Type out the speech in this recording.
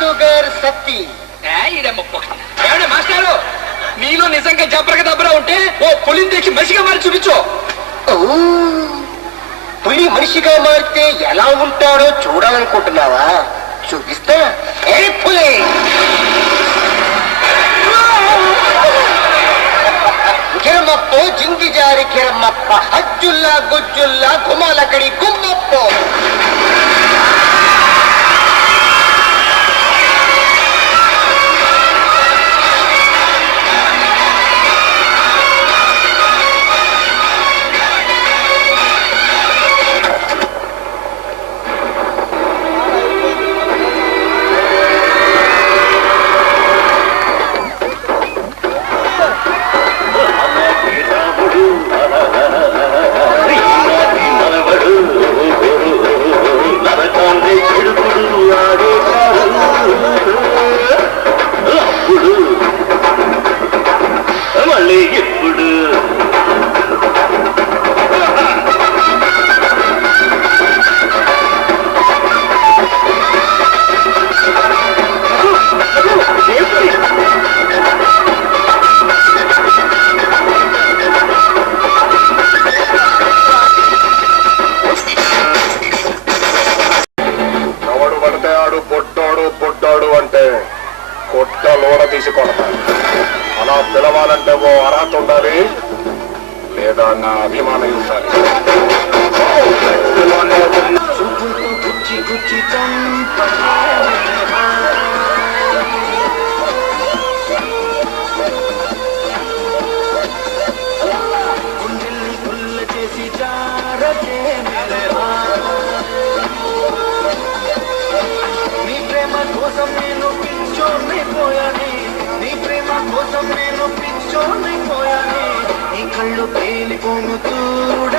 జాదుగర్ సత్తి. మాస్టారు నీలో నిజంగా జబ్బరక దబ్బరా ఉంటే ఓ పులిని తెచ్చి మనిషిగా మారి చూపించు. పులి మనిషిగా మారితే ఎలా ఉంటాడో చూడాలనుకుంటున్నావా? చూపిస్తా. ఏ పులి కిరమప్పో జింగి జారి కిరమప్ప అజ్జుల్లా గుజ్జుల్లా గుమాలకడి గుమ్మప్పో. అలా పిలవాలంటే ఓ అర్హత ఉండాలి, లేదా నా అభిమానం ఉండాలి. కోసం నేను పిచ్చోని పోయాని నీ కళ్ళు తేలిపోను చూడ